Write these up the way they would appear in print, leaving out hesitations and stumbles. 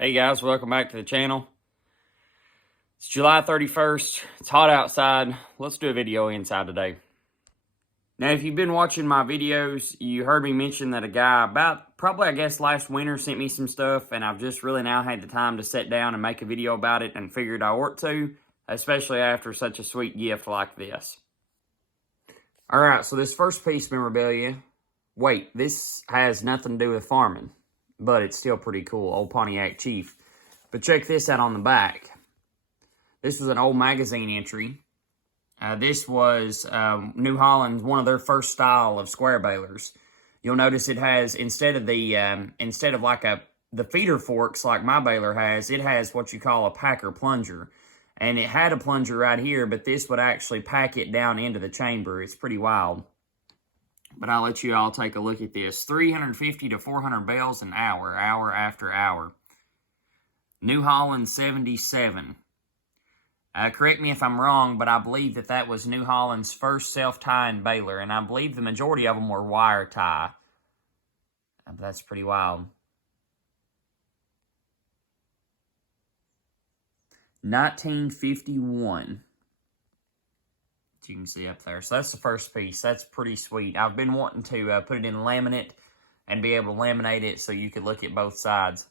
Hey guys, welcome back to the channel. It's July 31st. It's hot outside. Let's do a video inside today. Now, if you've been watching my videos, you heard me mention that a guy probably last winter sent me some stuff, and I've just really now had the time to sit down and make a video about it and figured I ought to, especially after such a sweet gift like this. Alright, so this first piece memorabilia, this has nothing to do with farming, but it's still pretty cool. Old Pontiac Chief. But check this out on the back. This was an old magazine entry. This was New Holland's one of their first style of square balers. You'll notice it has, instead of the feeder forks like my baler has, it has what you call a packer plunger. And it had a plunger right here, but this would actually pack it down into the chamber. It's pretty wild. But I'll let you all take a look at this. 350 to 400 bales an hour, hour after hour. New Holland 77. Correct me if I'm wrong, but I believe that was New Holland's first self-tying baler, and I believe the majority of them were wire tie. That's pretty wild. 1951. You can see up there. So that's the first piece. That's pretty sweet. I've been wanting to put it in laminate and be able to laminate it so you could look at both sides.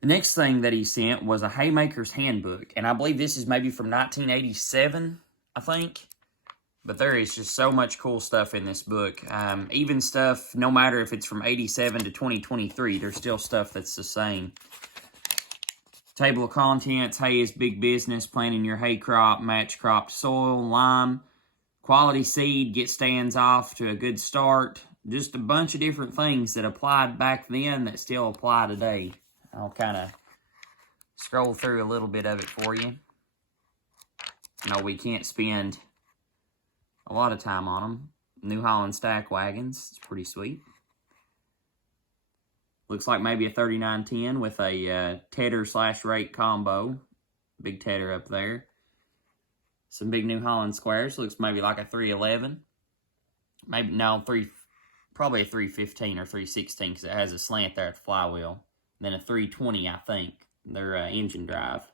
The next thing that he sent was a Haymaker's handbook, and I believe this is maybe from 1987, I think. But there is just so much cool stuff in this book. Even stuff, no matter if it's from 87 to 2023, there's still stuff that's the same. Table of contents: hay is big business, planting your hay crop, match cropped soil, lime, quality seed, get stands off to a good start. Just a bunch of different things that applied back then that still apply today. I'll kind of scroll through a little bit of it for you. No, we can't spend a lot of time on them. New Holland stack wagons, it's pretty sweet. Looks like maybe a 3910 with a tedder/rake combo. Big tedder up there. Some big New Holland squares. Looks maybe like a 311. Maybe, no, probably a 315 or 316 because it has a slant there at the flywheel. And then a 320, I think. They're engine drive.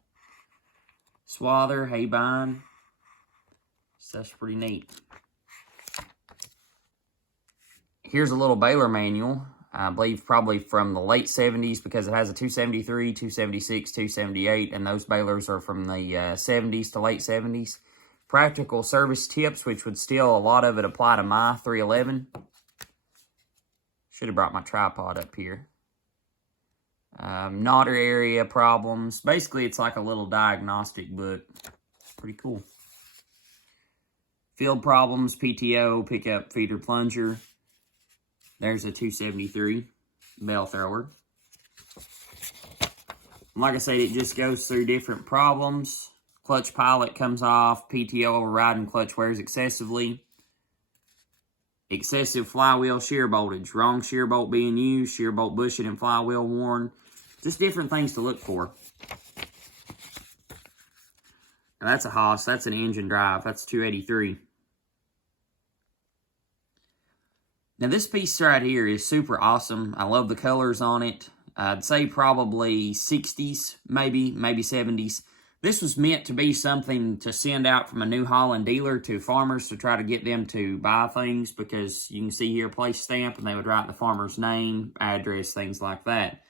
Swather, hay bind. So that's pretty neat. Here's a little baler manual. I believe probably from the late 70s because it has a 273, 276, 278, and those balers are from the 70s to late 70s. Practical service tips, which would still, a lot of it apply to my 311. Should have brought my tripod up here. Knotter area problems. Basically, it's like a little diagnostic book. Pretty cool. Field problems, PTO, pickup, feeder, plunger. There's a 273 bell thrower. Like I said, it just goes through different problems. Clutch pilot comes off. PTO overriding clutch wears excessively. Excessive flywheel shear boltage. Wrong shear bolt being used. Shear bolt bushing and flywheel worn. Just different things to look for. Now that's a Haas. That's an engine drive. That's 283. Now, this piece right here is super awesome. I love the colors on it. I'd say probably 60s, maybe 70s. This was meant to be something to send out from a New Holland dealer to farmers to try to get them to buy things, because you can see here, place stamp, and they would write the farmer's name, address, things like that.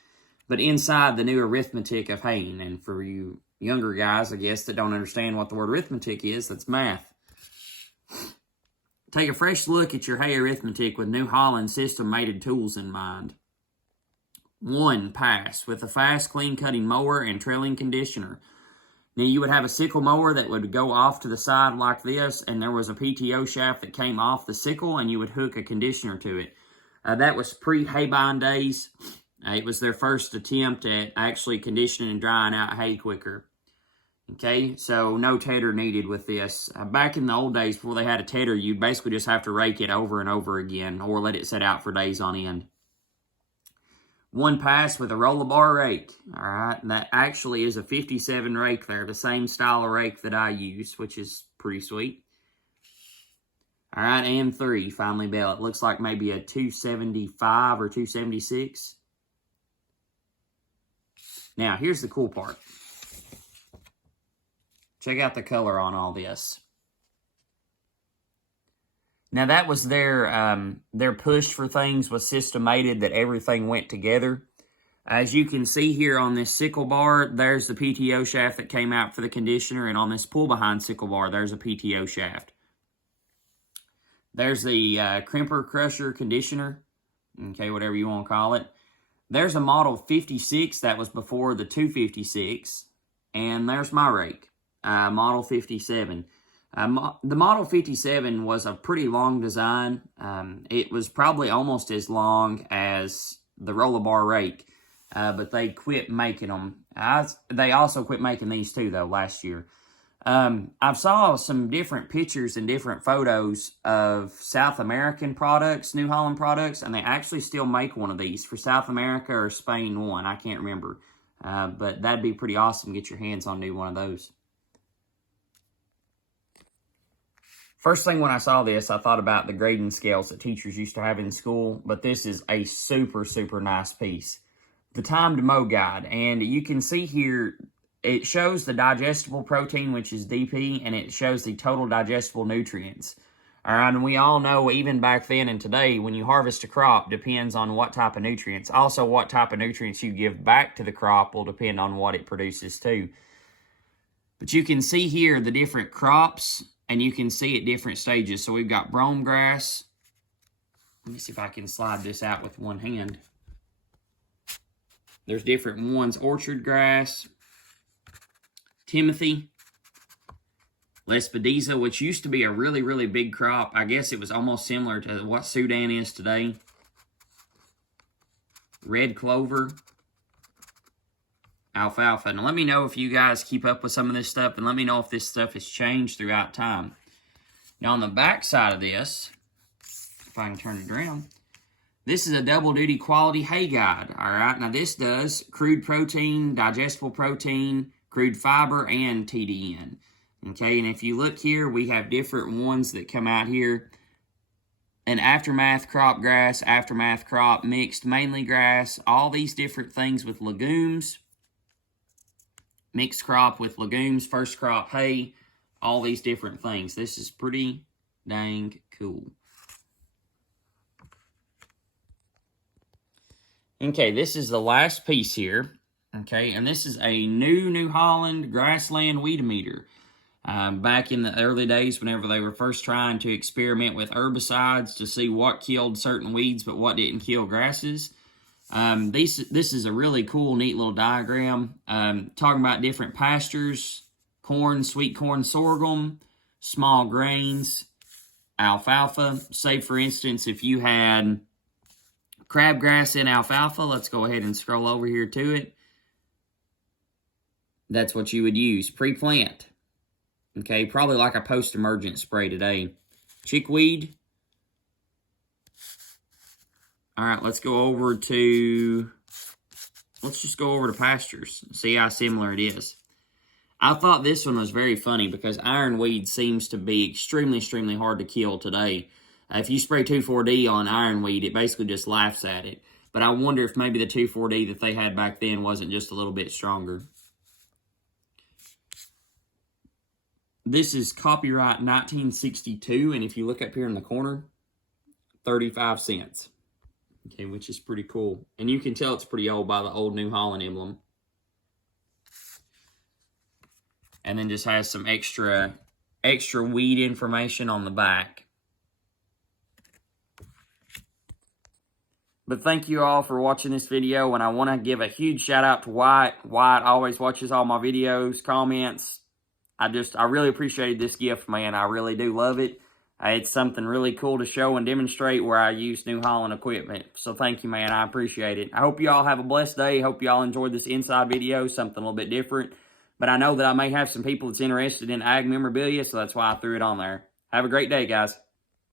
But inside the new arithmetic of haying, and for you younger guys, I guess, that don't understand what the word arithmetic is, that's math. Take a fresh look at your hay arithmetic with New Holland system-mated tools in mind. 1. Pass with a fast, clean-cutting mower and trailing conditioner. Now, you would have a sickle mower that would go off to the side like this, and there was a PTO shaft that came off the sickle, and you would hook a conditioner to it. That was pre-haybind days. It was their first attempt at actually conditioning and drying out hay quicker. Okay, so no tedder needed with this. Back in the old days, before they had a tedder, you'd basically just have to rake it over and over again, or let it sit out for days on end. 1 pass with a roller bar rake. All right, and that actually is a 57 rake there, the same style of rake that I use, which is pretty sweet. All right, and 3, finally bell. It looks like maybe a 275 or 276. Now, here's the cool part. Check out the color on all this. Now, that was their push for things was systemated, that everything went together. As you can see here on this sickle bar, there's the PTO shaft that came out for the conditioner, and on this pull-behind sickle bar, there's a PTO shaft. There's the crimper, crusher, conditioner, okay, whatever you want to call it. There's a model 56 that was before the 256, and there's my rake, model 57. The Model 57 was a pretty long design. It was probably almost as long as the roller bar rake, but they quit making them. They also quit making these too, though, last year. I've saw some different pictures and different photos of South American products, New Holland products, and they actually still make one of these for South America or Spain one. I can't remember, but that'd be pretty awesome to get your hands on new one of those. First thing when I saw this, I thought about the grading scales that teachers used to have in school, but this is a super, super nice piece. The Time to Mow Guide, and you can see here, it shows the digestible protein, which is DP, and it shows the total digestible nutrients. All right, and we all know, even back then and today, when you harvest a crop, depends on what type of nutrients. Also, what type of nutrients you give back to the crop will depend on what it produces too. But you can see here the different crops, and you can see at different stages. So we've got brome grass. Let me see if I can slide this out with one hand. There's different ones. Orchard grass, Timothy, Lespedeza, which used to be a really, really big crop. I guess it was almost similar to what Sudan is today. Red clover, alfalfa. Now, let me know if you guys keep up with some of this stuff, and let me know if this stuff has changed throughout time. Now, on the back side of this, if I can turn it around, this is a double-duty quality hay guide, all right? Now, this does crude protein, digestible protein, crude fiber, and TDN, okay? And if you look here, we have different ones that come out here. An aftermath crop grass, aftermath crop, mixed mainly grass, all these different things with legumes, mixed crop with legumes, first crop hay, all these different things. This is pretty dang cool. Okay, this is the last piece here. Okay, and this is a New Holland grassland weed meter. Back in the early days, whenever they were first trying to experiment with herbicides to see what killed certain weeds but what didn't kill grasses. This is a really cool, neat little diagram. Talking about different pastures, corn, sweet corn, sorghum, small grains, alfalfa. Say, for instance, if you had crabgrass in alfalfa, let's go ahead and scroll over here to it. That's what you would use, pre-plant. Okay, probably like a post-emergent spray today. Chickweed. All right, let's just go over to pastures and see how similar it is. I thought this one was very funny because ironweed seems to be extremely, extremely hard to kill today. If you spray 2,4-D on ironweed, it basically just laughs at it. But I wonder if maybe the 2,4-D that they had back then wasn't just a little bit stronger. This is copyright 1962, and if you look up here in the corner, 35 cents. Okay, which is pretty cool. And you can tell it's pretty old by the old New Holland emblem. And then just has some extra weed information on the back. But thank you all for watching this video, and I want to give a huge shout out to Wyatt. Wyatt always watches all my videos, comments. I really appreciated this gift, man. I really do love it. It's something really cool to show and demonstrate where I use New Holland equipment. So thank you, man. I appreciate it. I hope you all have a blessed day. Hope you all enjoyed this inside video, something a little bit different. But I know that I may have some people that's interested in ag memorabilia, so that's why I threw it on there. Have a great day, guys.